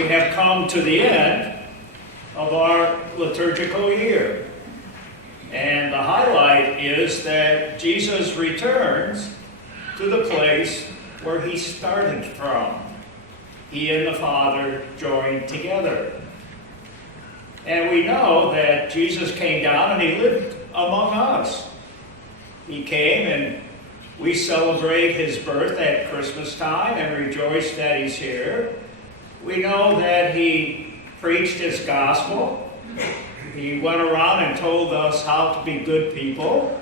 we have come to the end of our liturgical year. And the highlight is that Jesus returns to the place where he started from. He and the Father joined together. And we know that Jesus came down and he lived among us. He came and we celebrate his birth at Christmas time and rejoice that he's here. We know that he preached his gospel. He went around and told us how to be good people.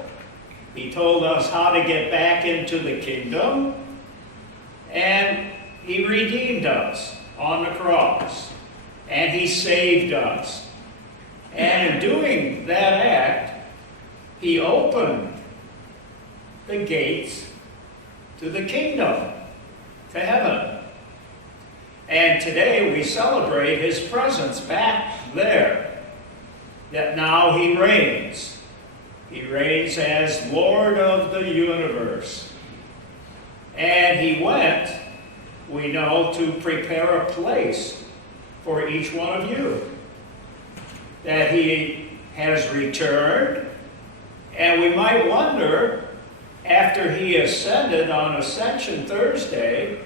He told us how to get back into the kingdom. And he redeemed us on the cross. And he saved us. And in doing that act, he opened the gates to the kingdom, to heaven. And today we celebrate his presence back there, that now he reigns. He reigns as Lord of the universe. And he went, we know, to prepare a place for each one of you. That he has returned, and we might wonder, after he ascended on Ascension Thursday,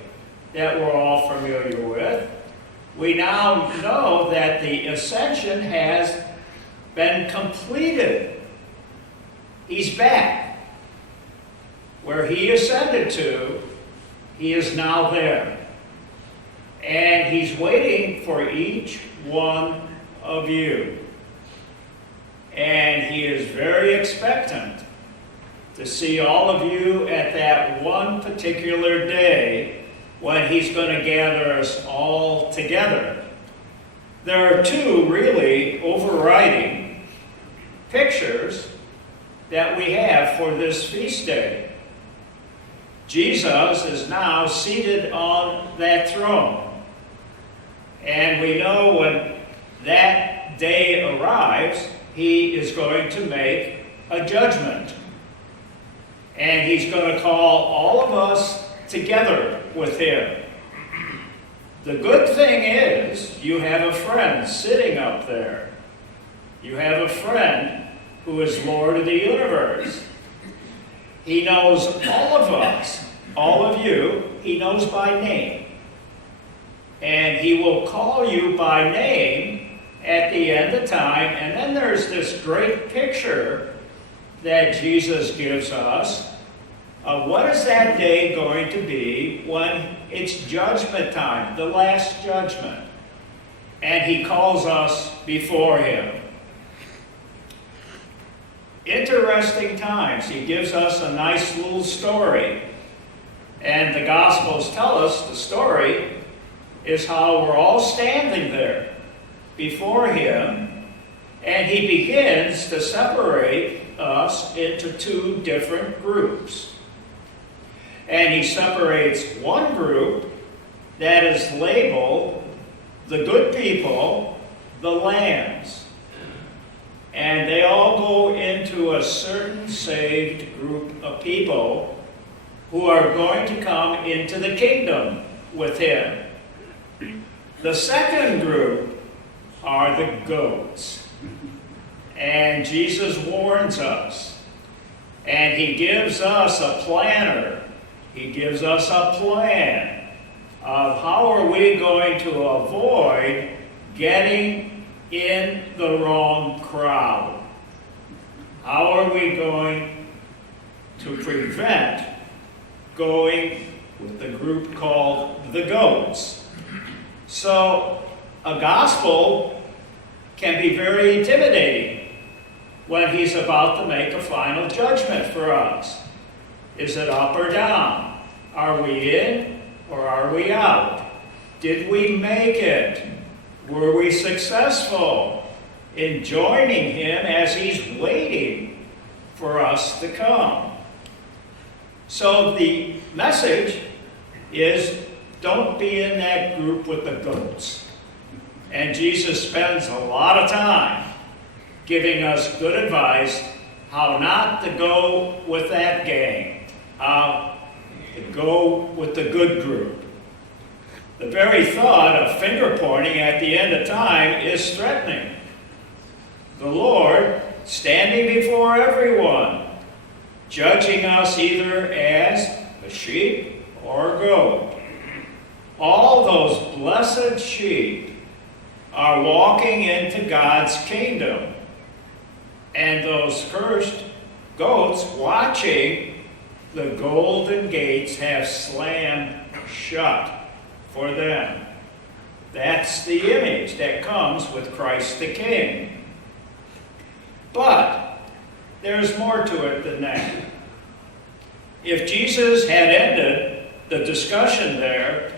that we're all familiar with, we now know that the ascension has been completed. He's back. Where he ascended to, he is now there. And he's waiting for each one of you. And he is very expectant to see all of you at that one particular day when he's going to gather us all together. There are two really overriding pictures that we have for this feast day. Jesus is now seated on that throne. And we know when that day arrives, he is going to make a judgment. And he's going to call all of us together with him. The good thing is, you have a friend sitting up there. You have a friend who is Lord of the universe. He knows all of us, all of you, he knows by name. And he will call you by name at the end of time. And then there's this great picture that Jesus gives us of what is that day going to be when it's judgment time, the last judgment. And he calls us before him. Interesting times. He gives us a nice little story. And the Gospels tell us the story is how we're all standing there before him, and he begins to separate us into two different groups. And he separates one group that is labeled the good people, the lambs. And they all go into a certain saved group of people who are going to come into the kingdom with him. The second group are the goats. And Jesus warns us. And he gives us a planner. He gives us a plan of how are we going to avoid getting in the wrong crowd. How are we going to prevent going with the group called the goats? So a gospel can be very intimidating when he's about to make a final judgment for us. Is it up or down? Are we in or are we out? Did we make it? Were we successful in joining him as he's waiting for us to come? So the message is, don't be in that group with the goats. And Jesus spends a lot of time giving us good advice how not to go with that gang, how to go with the good group. The very thought of finger pointing at the end of time is threatening. The Lord standing before everyone, judging us either as a sheep or a goat. All those blessed sheep are walking into God's kingdom, and those cursed goats watching the golden gates have slammed shut for them. That's the image that comes with Christ the King. But there's more to it than that. If Jesus had ended the discussion there,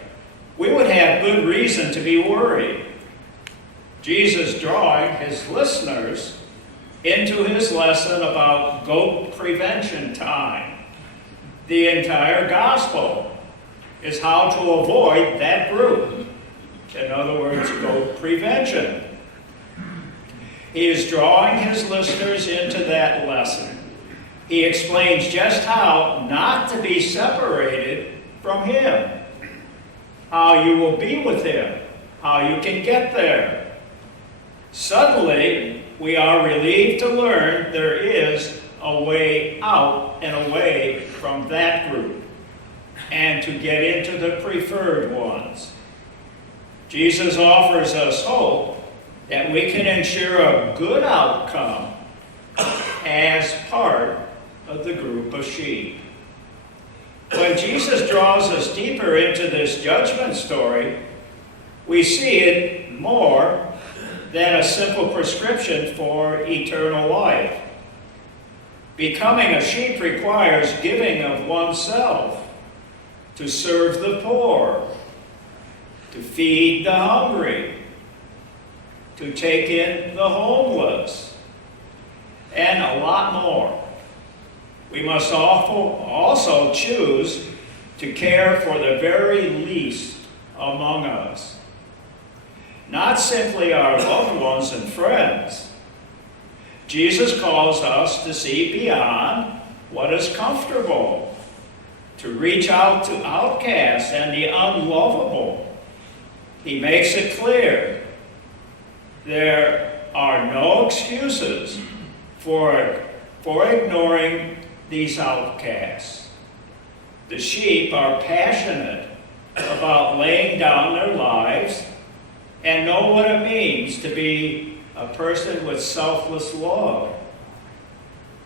we would have good reason to be worried. Jesus drawing his listeners into his lesson about goat prevention time. The entire gospel is how to avoid that group. In other words, goat prevention. He is drawing his listeners into that lesson. He explains just how not to be separated from him, how you will be with him, how you can get there. Suddenly, we are relieved to learn there is a way out and away from that group, and to get into the preferred ones. Jesus offers us hope that we can ensure a good outcome as part of the group of sheep. When Jesus draws us deeper into this judgment story, we see it more than a simple prescription for eternal life. Becoming a sheep requires giving of oneself to serve the poor, to feed the hungry, to take in the homeless, and a lot more. We must also choose to care for the very least among us. Not simply our loved ones and friends. Jesus calls us to see beyond what is comfortable, to reach out to outcasts and the unlovable. He makes it clear there are no excuses for ignoring these outcasts. The sheep are passionate about laying down their lives and know what it means to be a person with selfless love.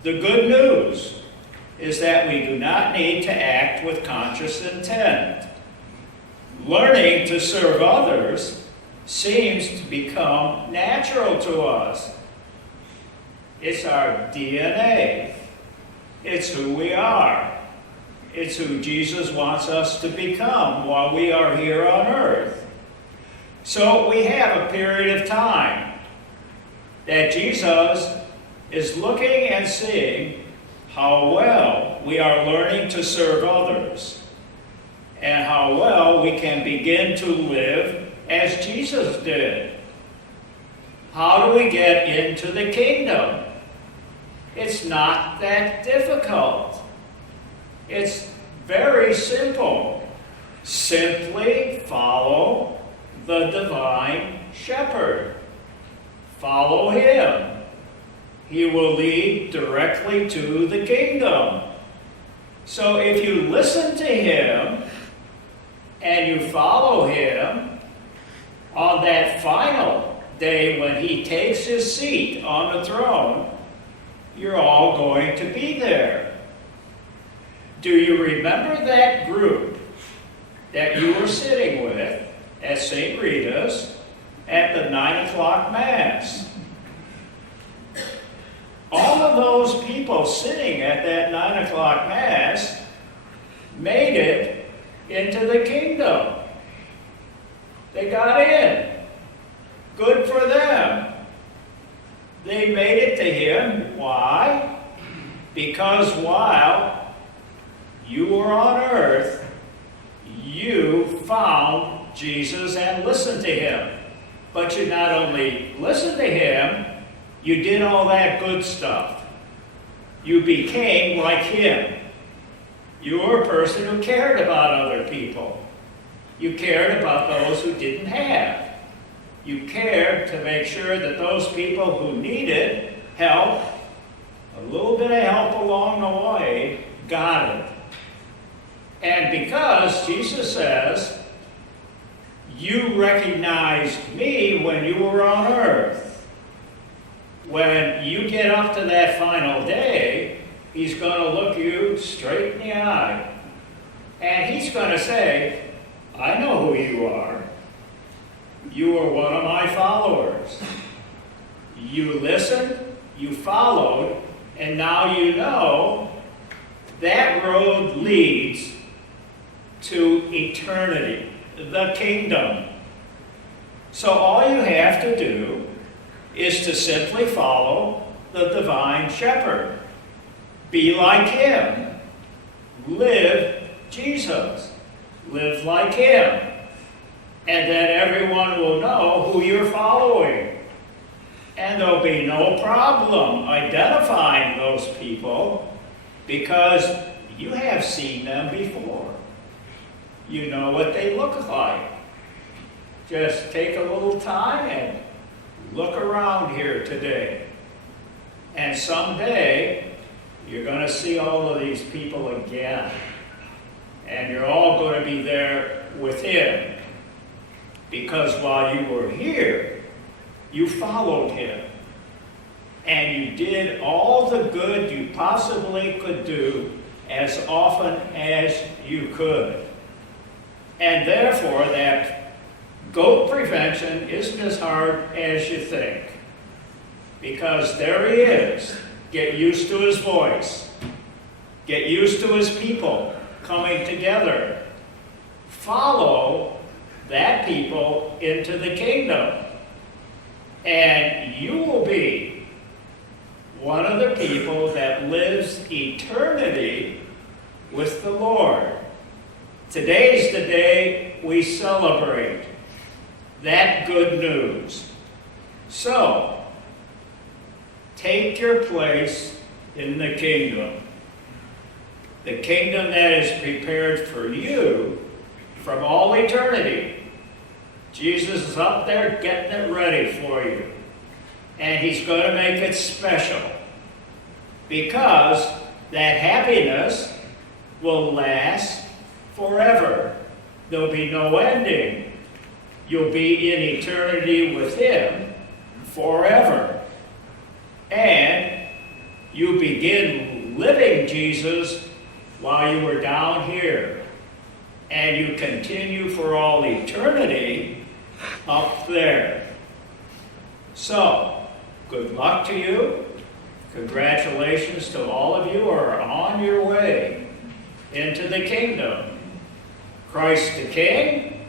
The good news is that we do not need to act with conscious intent. Learning to serve others seems to become natural to us. It's our DNA. It's who we are. It's who Jesus wants us to become while we are here on earth. So we have a period of time that Jesus is looking and seeing how well we are learning to serve others and how well we can begin to live as Jesus did. How do we get into the kingdom? It's not that difficult. It's very simple. Simply follow the divine shepherd. Follow him. He will lead directly to the kingdom. So if you listen to him and you follow him, on that final day when he takes his seat on the throne, you're all going to be there. Do you remember that group that you were sitting with at St. Rita's at the 9 o'clock Mass? All of those people sitting at that 9 o'clock Mass made it into the kingdom. They got in. Good for them. They made it to him. Why? Because while you were on earth, you found Jesus and listened to him. But you not only listened to him, you did all that good stuff. You became like him. You were a person who cared about other people. You cared about those who didn't have. You cared to make sure that those people who needed help, a little bit of help along the way, got it. And because Jesus says, you recognized me when you were on earth, when you get up to that final day, he's going to look you straight in the eye. And he's going to say, I know who you are. You are one of my followers. You listened, you followed, and now you know that road leads to eternity, the kingdom. So all you have to do is to simply follow the divine shepherd. Be like him. Live Jesus. Live like him. And then everyone will know who you're following. And there'll be no problem identifying those people because you have seen them before. You know what they look like. Just take a little time and look around here today. And someday, you're going to see all of these people again. And you're all going to be there with him. Because while you were here, you followed him. And you did all the good you possibly could do as often as you could. And therefore, that goat prevention isn't as hard as you think. Because there he is. Get used to his voice. Get used to his people coming together. Follow that people into the kingdom. And you will be one of the people that lives eternity with the Lord. Today's the day we celebrate that good news. So, take your place in the kingdom. The kingdom that is prepared for you from all eternity. Jesus is up there getting it ready for you. And he's going to make it special. Because that happiness will last forever. There'll be no ending. You'll be in eternity with him forever. And you begin living Jesus while you were down here. And you continue for all eternity up there. So, good luck to you. Congratulations to all of you who are on your way into the kingdom. Christ the King,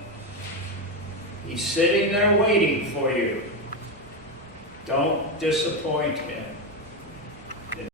he's sitting there waiting for you. Don't disappoint him.